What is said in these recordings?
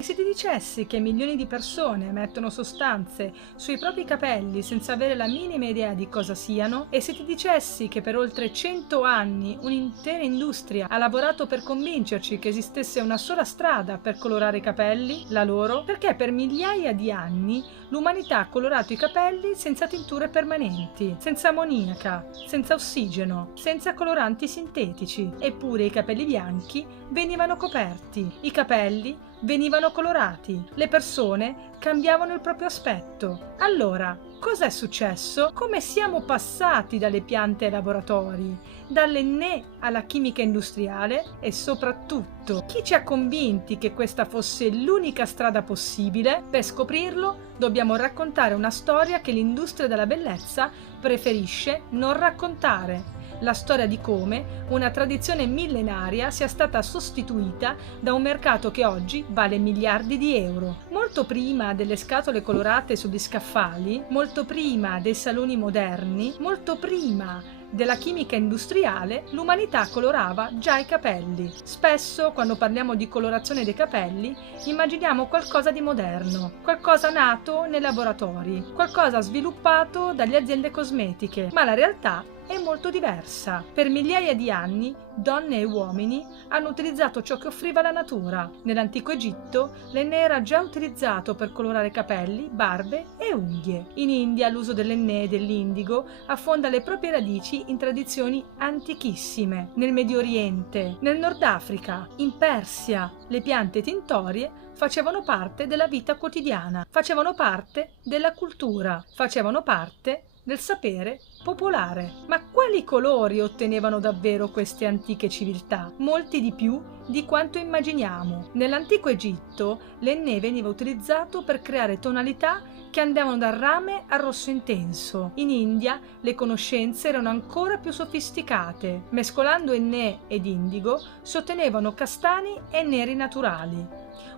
Se ti dicessi che milioni di persone mettono sostanze sui propri capelli senza avere la minima idea di cosa siano, e se ti dicessi che per oltre 100 anni un'intera industria ha lavorato per convincerci che esistesse una sola strada per colorare i capelli, la loro, perché per migliaia di anni l'umanità ha colorato i capelli senza tinture permanenti, senza ammoniaca, senza ossigeno, senza coloranti sintetici, eppure i capelli bianchi venivano coperti, i capelli venivano colorati, le persone cambiavano il proprio aspetto. Allora, cos'è successo? Come siamo passati dalle piante ai laboratori, dall'enne alla chimica industriale e soprattutto chi ci ha convinti che questa fosse l'unica strada possibile? Per scoprirlo dobbiamo raccontare una storia che l'industria della bellezza preferisce non raccontare. La storia di come una tradizione millenaria sia stata sostituita da un mercato che oggi vale miliardi di euro. Molto prima delle scatole colorate sugli scaffali, molto prima dei saloni moderni, molto prima della chimica industriale, l'umanità colorava già i capelli. Spesso, quando parliamo di colorazione dei capelli, immaginiamo qualcosa di moderno, qualcosa nato nei laboratori, qualcosa sviluppato dalle aziende cosmetiche, ma la realtà è molto diversa. Per migliaia di anni, donne e uomini hanno utilizzato ciò che offriva la natura. Nell'antico Egitto, l'enne era già utilizzato per colorare capelli, barbe e unghie. In India, l'uso dell'enne e dell'indigo affonda le proprie radici in tradizioni antichissime. Nel Medio Oriente, nel Nord Africa, in Persia, le piante tintorie facevano parte della vita quotidiana, facevano parte della cultura, facevano parte del sapere popolare. Ma quali colori ottenevano davvero queste antiche civiltà? Molti di più di quanto immaginiamo. Nell'antico Egitto l'enne veniva utilizzato per creare tonalità che andavano dal rame al rosso intenso. In India le conoscenze erano ancora più sofisticate. Mescolando enne ed indigo si ottenevano castani e neri naturali.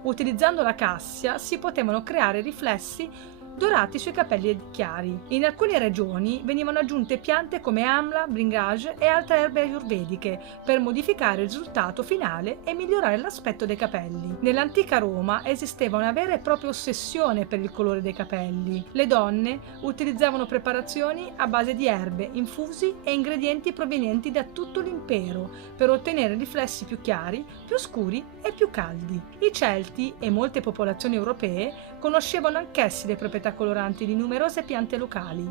Utilizzando la cassia si potevano creare riflessi dorati sui capelli chiari. In alcune regioni venivano aggiunte piante come amla, bringage e altre erbe ayurvediche per modificare il risultato finale e migliorare l'aspetto dei capelli. Nell'antica Roma esisteva una vera e propria ossessione per il colore dei capelli. Le donne utilizzavano preparazioni a base di erbe, infusi e ingredienti provenienti da tutto l'impero per ottenere riflessi più chiari, più scuri e più caldi. I Celti e molte popolazioni europee conoscevano anch'essi le proprietà coloranti di numerose piante locali.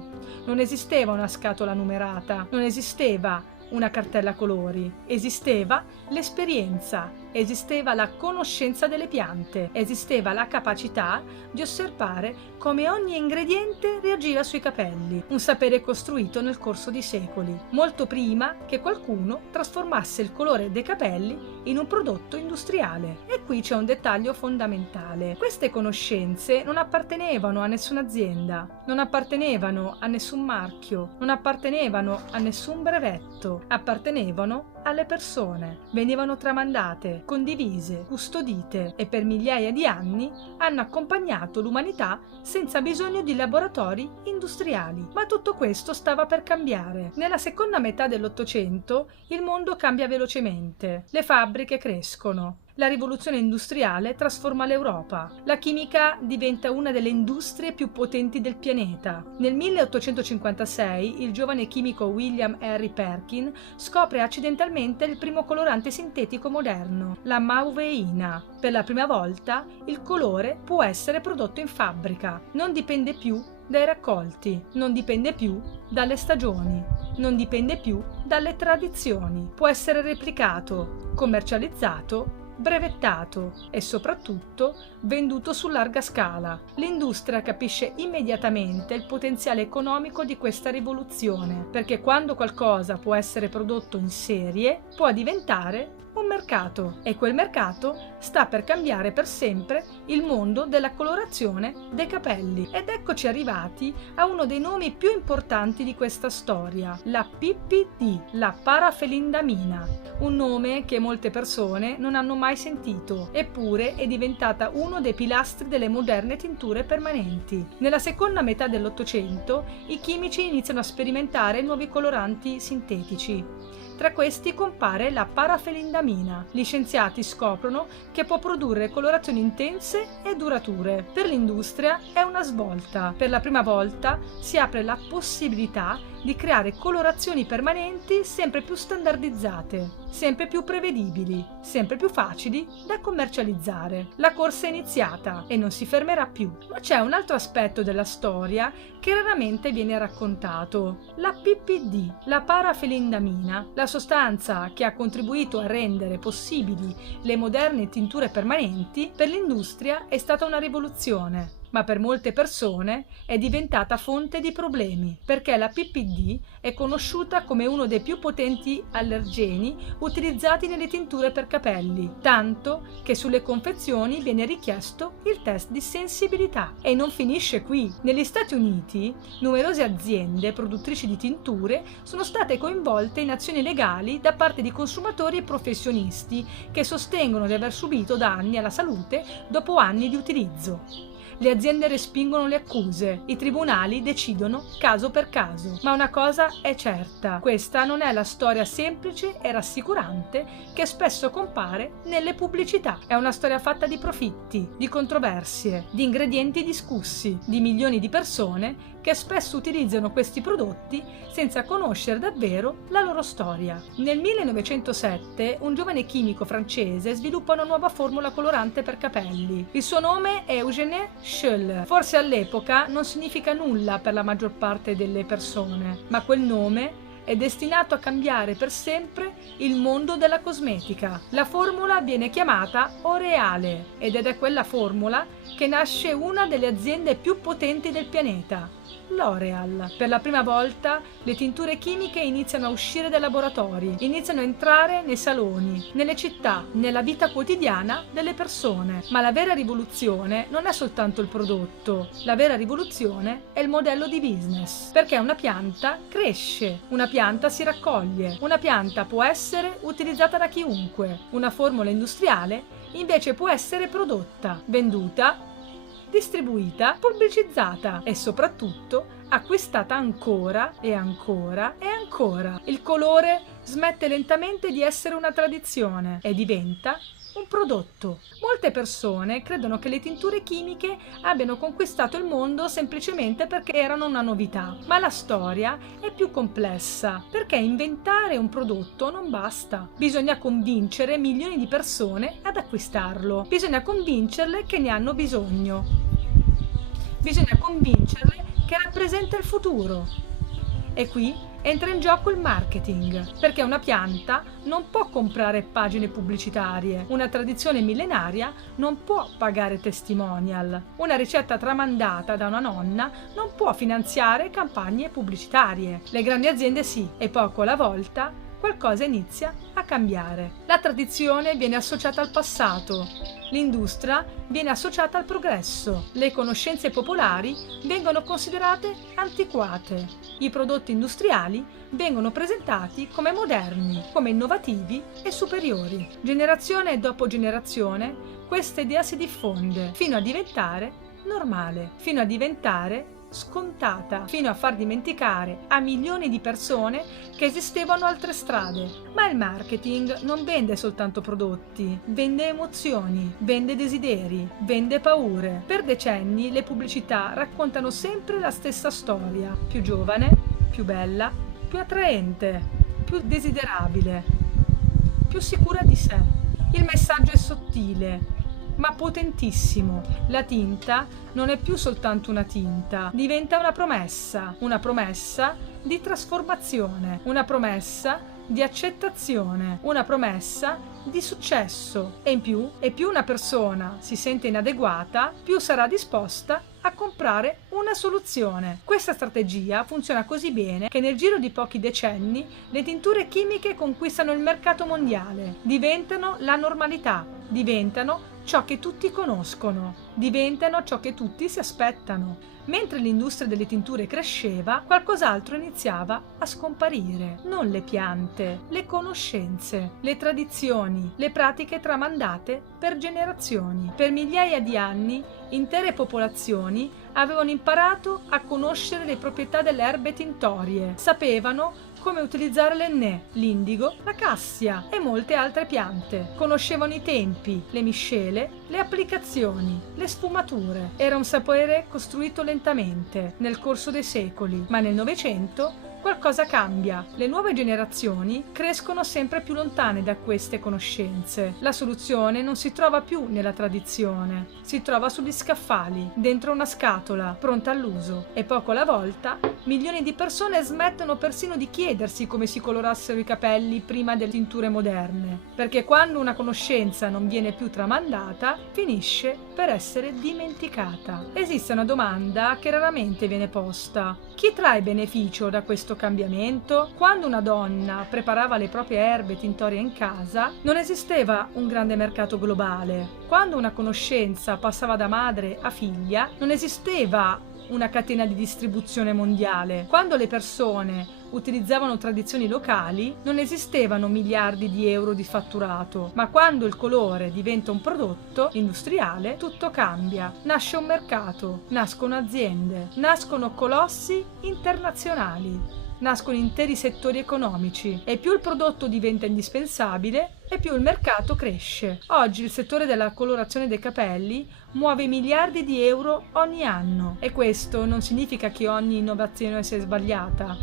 Non esisteva una scatola numerata, non esisteva una cartella colori, esisteva l'esperienza, esisteva la conoscenza delle piante, esisteva la capacità di osservare come ogni ingrediente reagiva sui capelli, un sapere costruito nel corso di secoli, molto prima che qualcuno trasformasse il colore dei capelli in un prodotto industriale. E qui c'è un dettaglio fondamentale: queste conoscenze non appartenevano a nessuna azienda, non appartenevano a nessun marchio, non appartenevano a nessun brevetto, appartenevano alle persone, venivano tramandate, condivise, custodite e per migliaia di anni hanno accompagnato l'umanità senza bisogno di laboratori industriali. Ma tutto questo stava per cambiare. Nella seconda metà dell'Ottocento il mondo cambia velocemente, le fabbriche crescono. La rivoluzione industriale trasforma l'Europa. La chimica diventa una delle industrie più potenti del pianeta. Nel 1856 il giovane chimico William Henry Perkin scopre accidentalmente il primo colorante sintetico moderno, la mauveina. Per la prima volta il colore può essere prodotto in fabbrica. Non dipende più dai raccolti, non dipende più dalle stagioni, non dipende più dalle tradizioni. Può essere replicato, commercializzato, brevettato e soprattutto venduto su larga scala. L'industria capisce immediatamente il potenziale economico di questa rivoluzione, perché quando qualcosa può essere prodotto in serie può diventare un mercato, e quel mercato sta per cambiare per sempre il mondo della colorazione dei capelli. Ed eccoci arrivati a uno dei nomi più importanti di questa storia, la PPD, la parafelindamina, un nome che molte persone non hanno mai sentito, eppure è diventata uno dei pilastri delle moderne tinture permanenti. Nella seconda metà dell'Ottocento i chimici iniziano a sperimentare nuovi coloranti sintetici. Tra questi compare la parafelindamina. Gli scienziati scoprono che può produrre colorazioni intense e durature. Per l'industria è una svolta. Per la prima volta si apre la possibilità di creare colorazioni permanenti sempre più standardizzate, sempre più prevedibili, sempre più facili da commercializzare. La corsa è iniziata e non si fermerà più. Ma c'è un altro aspetto della storia che raramente viene raccontato: la PPD, la parafelindamina, la sostanza che ha contribuito a rendere possibili le moderne tinture permanenti. Per l'industria è stata una rivoluzione, ma per molte persone è diventata fonte di problemi, perché la PPD è conosciuta come uno dei più potenti allergeni utilizzati nelle tinture per capelli, tanto che sulle confezioni viene richiesto il test di sensibilità. E non finisce qui. Negli Stati Uniti numerose aziende produttrici di tinture sono state coinvolte in azioni legali da parte di consumatori e professionisti che sostengono di aver subito danni alla salute dopo anni di utilizzo. Le aziende respingono le accuse, i tribunali decidono caso per caso. Ma una cosa è certa: questa non è la storia semplice e rassicurante che spesso compare nelle pubblicità. È una storia fatta di profitti, di controversie, di ingredienti discussi, di milioni di persone che spesso utilizzano questi prodotti senza conoscere davvero la loro storia. Nel 1907 un giovane chimico francese sviluppa una nuova formula colorante per capelli. Il suo nome è Eugène Schuller. Forse all'epoca non significa nulla per la maggior parte delle persone, ma quel nome è destinato a cambiare per sempre il mondo della cosmetica. La formula viene chiamata Oreale ed è da quella formula che nasce una delle aziende più potenti del pianeta, L'Oreal. Per la prima volta le tinture chimiche iniziano a uscire dai laboratori, iniziano a entrare nei saloni, nelle città, nella vita quotidiana delle persone. Ma la vera rivoluzione non è soltanto il prodotto, la vera rivoluzione è il modello di business, perché una pianta cresce, una pianta si raccoglie, una pianta può essere utilizzata da chiunque, una formula industriale invece può essere prodotta, venduta, distribuita, pubblicizzata e soprattutto acquistata ancora e ancora e ancora. Il colore smette lentamente di essere una tradizione e diventa un prodotto. Molte persone credono che le tinture chimiche abbiano conquistato il mondo semplicemente perché erano una novità, ma la storia è più complessa, perché inventare un prodotto non basta. Bisogna convincere milioni di persone ad acquistarlo, bisogna convincerle che ne hanno bisogno, bisogna convincerle che rappresenta il futuro. E qui entra in gioco il marketing, perché una pianta non può comprare pagine pubblicitarie, una tradizione millenaria non può pagare testimonial, una ricetta tramandata da una nonna non può finanziare campagne pubblicitarie. Le grandi aziende sì, e poco alla volta qualcosa inizia a cambiare. La tradizione viene associata al passato, l'industria viene associata al progresso, le conoscenze popolari vengono considerate antiquate, i prodotti industriali vengono presentati come moderni, come innovativi e superiori. Generazione dopo generazione questa idea si diffonde fino a diventare normale, fino a diventare scontata, fino a far dimenticare a milioni di persone che esistevano altre strade. Ma il marketing non vende soltanto prodotti, vende emozioni, vende desideri, vende paure. Per decenni le pubblicità raccontano sempre la stessa storia: più giovane, più bella, più attraente, più desiderabile, più sicura di sé. Il messaggio è sottile ma potentissimo. La tinta non è più soltanto una tinta, diventa una promessa di trasformazione, una promessa di accettazione, una promessa di successo. E in più, e più una persona si sente inadeguata, più sarà disposta a comprare una soluzione. Questa strategia funziona così bene che nel giro di pochi decenni le tinture chimiche conquistano il mercato mondiale, diventano la normalità, diventano ciò che tutti conoscono, diventano ciò che tutti si aspettano. Mentre l'industria delle tinture cresceva, qualcos'altro iniziava a scomparire. Non le piante, le conoscenze, le tradizioni, le pratiche tramandate per generazioni. Per migliaia di anni, intere popolazioni avevano imparato a conoscere le proprietà delle erbe tintorie, sapevano come utilizzare l'ennè, l'indigo, la cassia e molte altre piante. Conoscevano i tempi, le miscele, le applicazioni, le sfumature. Era un sapere costruito lentamente nel corso dei secoli, ma nel Novecento qualcosa cambia. Le nuove generazioni crescono sempre più lontane da queste conoscenze. La soluzione non si trova più nella tradizione, si trova sugli scaffali, dentro una scatola, pronta all'uso. E poco alla volta, milioni di persone smettono persino di chiedersi come si colorassero i capelli prima delle tinture moderne, perché quando una conoscenza non viene più tramandata, finisce per essere dimenticata. Esiste una domanda che raramente viene posta: chi trae beneficio da questo cambiamento? Quando una donna preparava le proprie erbe tintorie in casa, non esisteva un grande mercato globale. Quando una conoscenza passava da madre a figlia, non esisteva una catena di distribuzione mondiale. Quando le persone utilizzavano tradizioni locali, non esistevano miliardi di euro di fatturato, ma quando il colore diventa un prodotto industriale, tutto cambia. Nasce un mercato, nascono aziende, nascono colossi internazionali. Nascono interi settori economici e più il prodotto diventa indispensabile e più il mercato cresce. Oggi il settore della colorazione dei capelli muove miliardi di euro ogni anno e questo non significa che ogni innovazione sia sbagliata,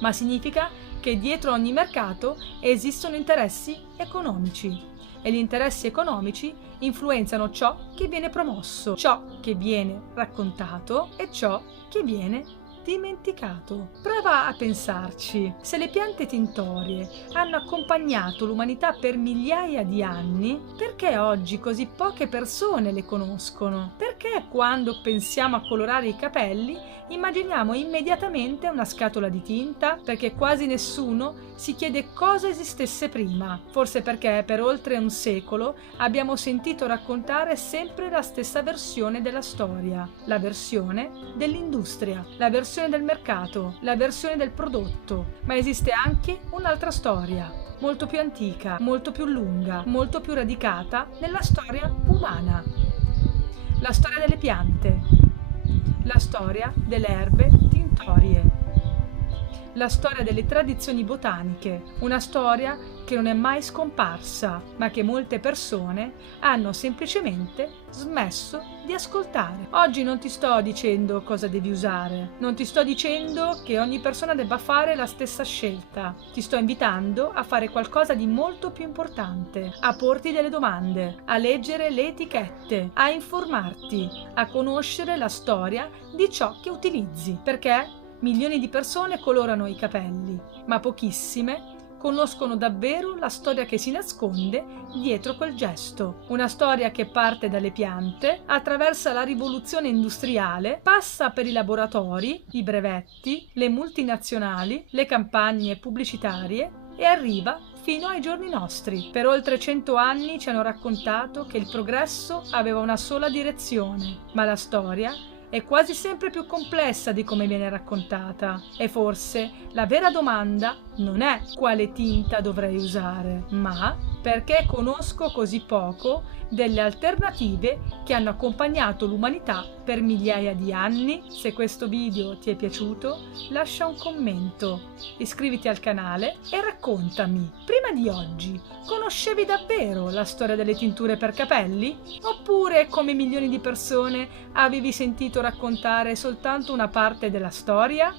ma significa che dietro ogni mercato esistono interessi economici e gli interessi economici influenzano ciò che viene promosso, ciò che viene raccontato e ciò che viene dimenticato. Prova a pensarci. Se le piante tintorie hanno accompagnato l'umanità per migliaia di anni, perché oggi così poche persone le conoscono? Perché quando pensiamo a colorare i capelli immaginiamo immediatamente una scatola di tinta? Perché quasi nessuno si chiede cosa esistesse prima. Forse perché per oltre un secolo abbiamo sentito raccontare sempre la stessa versione della storia, la versione dell'industria, la versione del mercato, la versione del prodotto, ma esiste anche un'altra storia, molto più antica, molto più lunga, molto più radicata nella storia umana. La storia delle piante, la storia delle erbe tintorie, la storia delle tradizioni botaniche, una storia che non è mai scomparsa, ma che molte persone hanno semplicemente smesso di ascoltare. Oggi non ti sto dicendo cosa devi usare, non ti sto dicendo che ogni persona debba fare la stessa scelta, ti sto invitando a fare qualcosa di molto più importante, a porti delle domande, a leggere le etichette, a informarti, a conoscere la storia di ciò che utilizzi, perché milioni di persone colorano i capelli, ma pochissime conoscono davvero la storia che si nasconde dietro quel gesto. Una storia che parte dalle piante, attraversa la rivoluzione industriale, passa per i laboratori, i brevetti, le multinazionali, le campagne pubblicitarie e arriva fino ai giorni nostri. Per oltre 100 anni ci hanno raccontato che il progresso aveva una sola direzione, ma la storia è quasi sempre più complessa di come viene raccontata e forse la vera domanda non è quale tinta dovrei usare, ma perché conosco così poco delle alternative che hanno accompagnato l'umanità per migliaia di anni. Se questo video ti è piaciuto, lascia un commento, iscriviti al canale e raccontami, prima di oggi, conoscevi davvero la storia delle tinture per capelli? Oppure, come milioni di persone, avevi sentito raccontare soltanto una parte della storia?